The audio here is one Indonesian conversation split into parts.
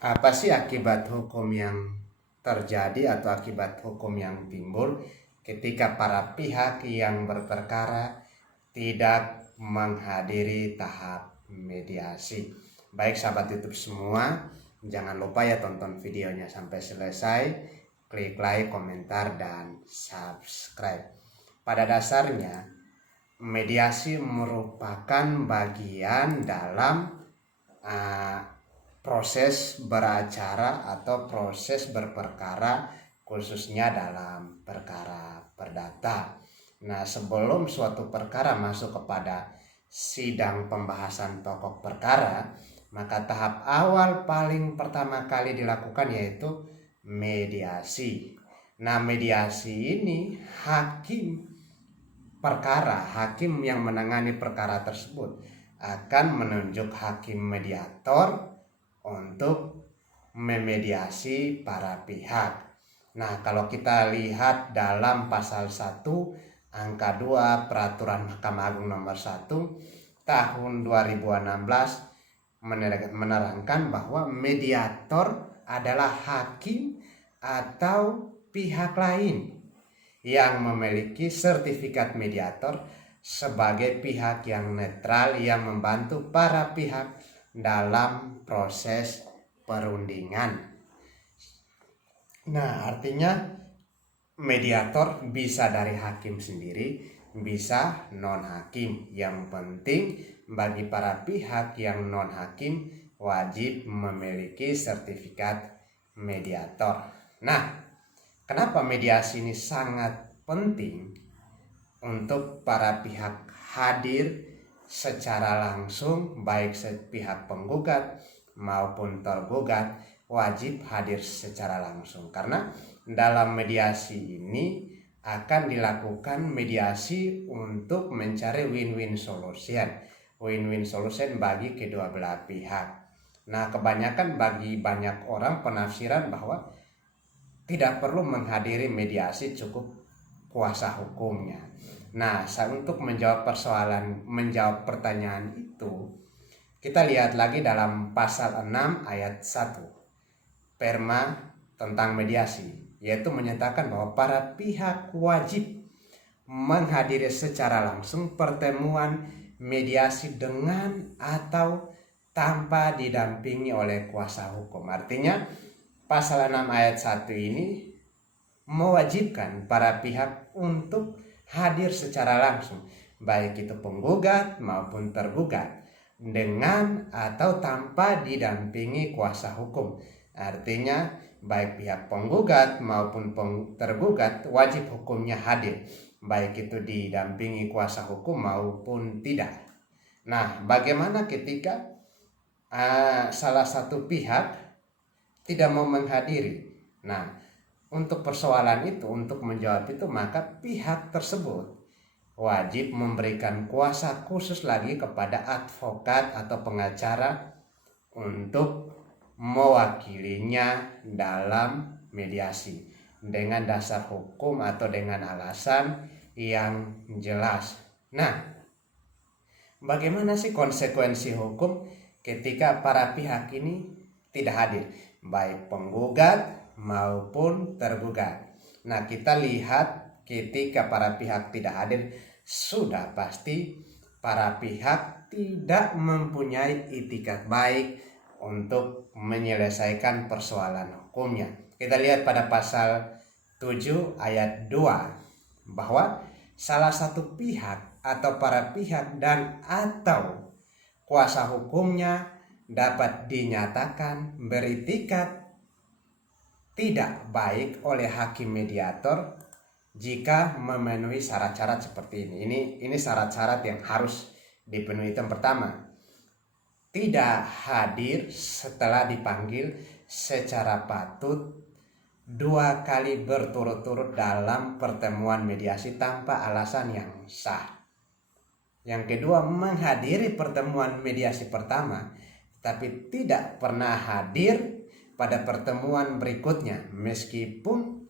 Apa sih akibat hukum yang terjadi atau akibat hukum yang timbul ketika para pihak yang berperkara tidak menghadiri tahap mediasi? Baik sahabat YouTube semua, jangan lupa ya tonton videonya sampai selesai, klik like, komentar, dan subscribe. Pada dasarnya, mediasi merupakan bagian dalam uh, proses beracara atau proses berperkara, khususnya dalam perkara perdata. Nah, sebelum suatu perkara masuk kepada sidang pembahasan pokok perkara, maka tahap awal paling pertama kali dilakukan yaitu mediasi. Nah, mediasi ini hakim yang menangani perkara tersebut akan menunjuk hakim mediator untuk memediasi para pihak. Nah, kalau kita lihat dalam pasal 1 angka 2 Peraturan Mahkamah Agung nomor 1 tahun 2016 menerangkan bahwa mediator adalah hakim atau pihak lain yang memiliki sertifikat mediator sebagai pihak yang netral yang membantu para pihak dalam proses perundingan. Nah, artinya mediator bisa dari hakim sendiri, bisa non hakim. Yang penting bagi para pihak yang non hakim wajib memiliki sertifikat mediator. Nah, kenapa mediasi ini sangat penting untuk para pihak hadir secara langsung, baik pihak penggugat maupun tergugat wajib hadir secara langsung, karena dalam mediasi ini akan dilakukan mediasi untuk mencari win-win solution bagi kedua belah pihak. Nah, kebanyakan bagi banyak orang penafsiran bahwa tidak perlu menghadiri mediasi, cukup kuasa hukumnya. Nah, untuk menjawab pertanyaan itu, kita lihat lagi dalam pasal 6 ayat 1 Perma tentang mediasi, yaitu menyatakan bahwa para pihak wajib menghadiri secara langsung pertemuan mediasi dengan atau tanpa didampingi oleh kuasa hukum. Artinya pasal 6 ayat 1 ini mewajibkan para pihak untuk hadir secara langsung, baik itu penggugat maupun tergugat, dengan atau tanpa didampingi kuasa hukum. Artinya baik pihak penggugat maupun tergugat wajib hukumnya hadir, baik itu didampingi kuasa hukum maupun tidak. Nah, bagaimana ketika salah satu pihak tidak mau menghadiri? Nah, untuk persoalan itu, untuk menjawab itu, maka pihak tersebut wajib memberikan kuasa khusus lagi kepada advokat atau pengacara untuk mewakilinya dalam mediasi dengan dasar hukum atau dengan alasan yang jelas. Nah, bagaimana sih konsekuensi hukum ketika para pihak ini tidak hadir, baik penggugat maupun tergugat? Nah, kita lihat ketika para pihak tidak hadir, sudah pasti para pihak tidak mempunyai itikat baik untuk menyelesaikan persoalan hukumnya. Kita lihat pada pasal 7 ayat 2 bahwa salah satu pihak atau para pihak dan atau kuasa hukumnya dapat dinyatakan beritikat tidak baik oleh hakim mediator jika memenuhi syarat-syarat seperti ini. Ini syarat-syarat yang harus dipenuhi. Yang pertama, tidak hadir setelah dipanggil secara patut 2 kali berturut-turut dalam pertemuan mediasi tanpa alasan yang sah. Yang kedua, menghadiri pertemuan mediasi pertama tapi tidak pernah hadir pada pertemuan berikutnya meskipun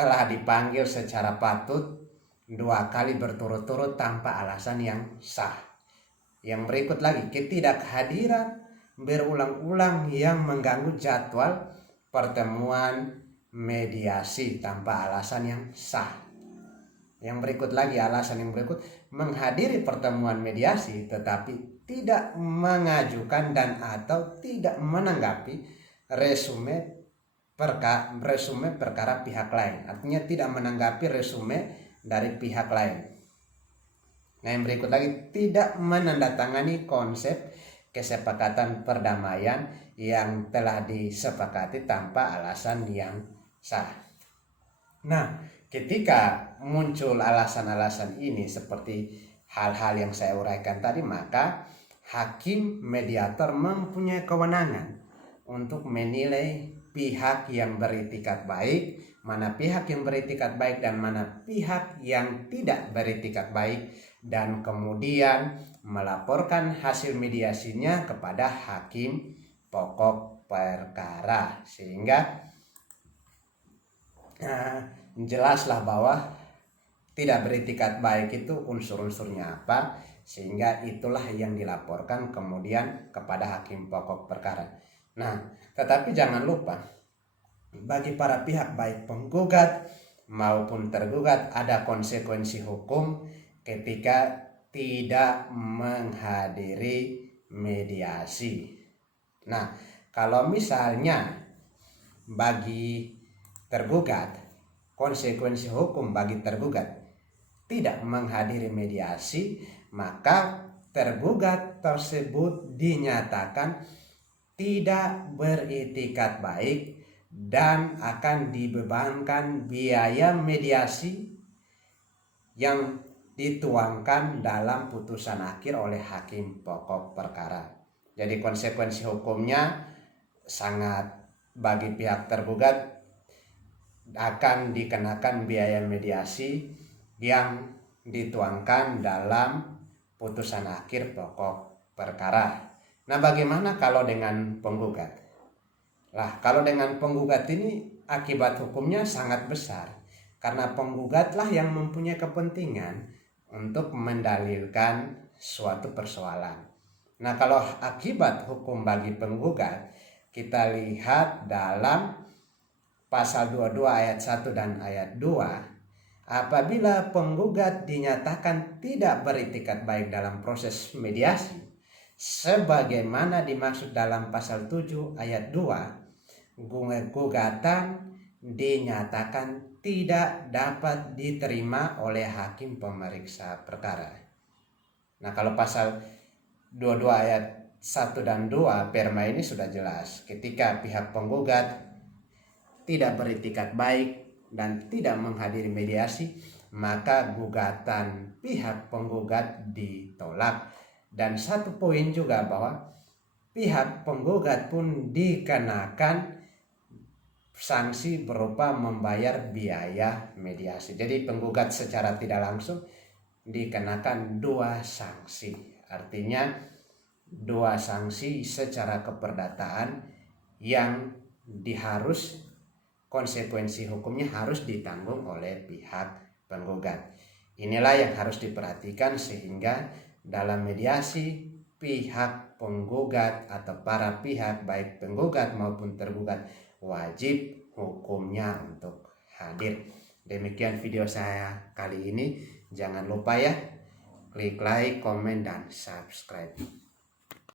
telah dipanggil secara patut 2 kali berturut-turut tanpa alasan yang sah. Yang berikut lagi, ketidakhadiran berulang-ulang yang mengganggu jadwal pertemuan mediasi tanpa alasan yang sah. Yang berikut lagi, alasan yang berikut, menghadiri pertemuan mediasi tetapi tidak mengajukan dan atau tidak menanggapi resume perkara pihak lain. Artinya tidak menanggapi resume dari pihak lain. Nah, yang berikut lagi, tidak menandatangani konsep kesepakatan perdamaian yang telah disepakati tanpa alasan yang sah. Nah, ketika muncul alasan-alasan ini seperti hal-hal yang saya uraikan tadi, maka hakim mediator mempunyai kewenangan untuk menilai pihak yang beritikat baik, mana pihak yang beritikat baik dan mana pihak yang tidak beritikat baik, dan kemudian melaporkan hasil mediasinya kepada hakim pokok perkara, sehingga jelaslah bahwa tidak beritikat baik itu unsur-unsurnya apa, sehingga itulah yang dilaporkan kemudian kepada hakim pokok perkara. Nah, tetapi jangan lupa, bagi para pihak baik penggugat maupun tergugat ada konsekuensi hukum ketika tidak menghadiri mediasi. Nah, kalau misalnya bagi tergugat, konsekuensi hukum bagi tergugat tidak menghadiri mediasi, maka tergugat tersebut dinyatakan tidak beritikat baik dan akan dibebankan biaya mediasi yang dituangkan dalam putusan akhir oleh hakim pokok perkara. Jadi konsekuensi hukumnya sangat, bagi pihak tergugat akan dikenakan biaya mediasi yang dituangkan dalam putusan akhir pokok perkara. Nah, bagaimana kalau dengan penggugat? Lah, kalau dengan penggugat ini akibat hukumnya sangat besar, karena penggugatlah yang mempunyai kepentingan untuk mendalilkan suatu persoalan. Nah, kalau akibat hukum bagi penggugat, kita lihat dalam pasal 22 ayat 1 dan ayat 2, apabila penggugat dinyatakan tidak beritikat baik dalam proses mediasi, sebagaimana dimaksud dalam pasal 7 ayat 2, gugatan dinyatakan tidak dapat diterima oleh hakim pemeriksa perkara. Nah, kalau pasal 22 ayat 1 dan 2 perma ini sudah jelas, ketika pihak penggugat tidak beritikat baik dan tidak menghadiri mediasi, maka gugatan pihak penggugat ditolak. Dan satu poin juga bahwa pihak penggugat pun dikenakan sanksi berupa membayar biaya mediasi. Jadi penggugat secara tidak langsung dikenakan 2 sanksi. Artinya 2 sanksi secara keperdataan yang konsekuensi hukumnya harus ditanggung oleh pihak penggugat. Inilah yang harus diperhatikan, sehingga dalam mediasi pihak penggugat atau para pihak baik penggugat maupun tergugat wajib hukumnya untuk hadir. Demikian video saya kali ini. Jangan lupa ya, klik like, komen, dan subscribe.